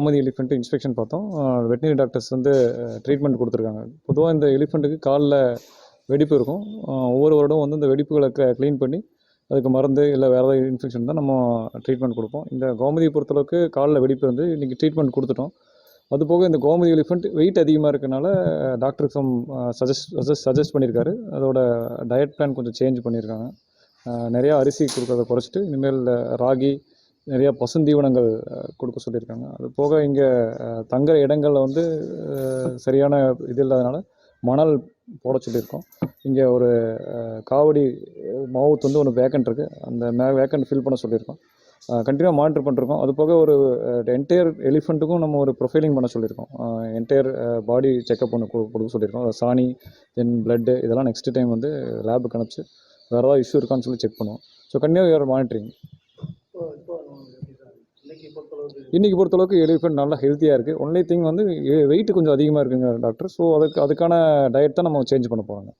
Gomathi elephant inspection பார்த்தோம். Veterinary doctors வந்து treatment கொடுத்துருக்காங்க. பொதுவாக இந்த எலிஃபெண்ட்டுக்கு காலில் வெடிப்பு இருக்கும். ஒவ்வொரு வருடம் வந்து இந்த வெடிப்புகளை க்ளீன் பண்ணி அதுக்கு மருந்து இல்லை வேறு ஏதாவது இன்ஃபெக்ஷன் தான் நம்ம ட்ரீட்மெண்ட் கொடுப்போம். இந்த கோமதியை பொறுத்தளவுக்கு காலில் வெடிப்பு வந்து இன்றைக்கி ட்ரீட்மெண்ட் கொடுத்துட்டோம். அதுபோக இந்த கோமதி எலிஃபெண்ட் வெயிட் அதிகமாக இருக்கனால டாக்டர் சம் சஜஸ்ட் பண்ணியிருக்காரு. அதோட டயட் பிளான் கொஞ்சம் சேஞ்ச் பண்ணியிருக்காங்க. நிறையா அரிசி கொடுக்கறத குறைச்சிட்டு இனிமேல் ராகி நிறையா பசுந்தீவனங்கள் கொடுக்க சொல்லியிருக்காங்க. அது போக இங்கே தங்குற இடங்களில் வந்து சரியான இது இல்லாதனால மணல் போட சொல்லியிருக்கோம். இங்கே ஒரு காவடி மாவுத் வந்து ஒன்று வேக்கண்ட் இருக்குது. அந்த வேக்கண்ட் ஃபில் பண்ண சொல்லியிருக்கோம். கண்டினியூவாக மானிட்டர் பண்ணிருக்கோம். அது போக ஒரு என்டையர் எலிஃபெண்ட்டுக்கும் நம்ம ஒரு ப்ரொஃபைலிங் பண்ண சொல்லியிருக்கோம். என்டையர் பாடி செக்அப் பண்ண கொடுக்க சொல்லியிருக்கோம். சாணி தென் பிளட்டு இதெல்லாம் நெக்ஸ்ட் டைம் வந்து லேபுக்கு அனுப்பிச்சு வேறு ஏதாவது இஷ்யூ இருக்கான்னு சொல்லி செக் பண்ணுவோம். So continue your monitoring. இன்றைக்கி பொறுத்தளவுக்கு எலிஃபெண்ட் நல்லா ஹெல்த்தியாக இருக்குது. ஒன்லி திங் வந்து வெயிட் கொஞ்சம் அதிகமாக இருக்குங்க டாக்டர். ஸோ அதுக்கான டயட் தான் நம்ம சேஞ்ச் பண்ண போகிறாங்க.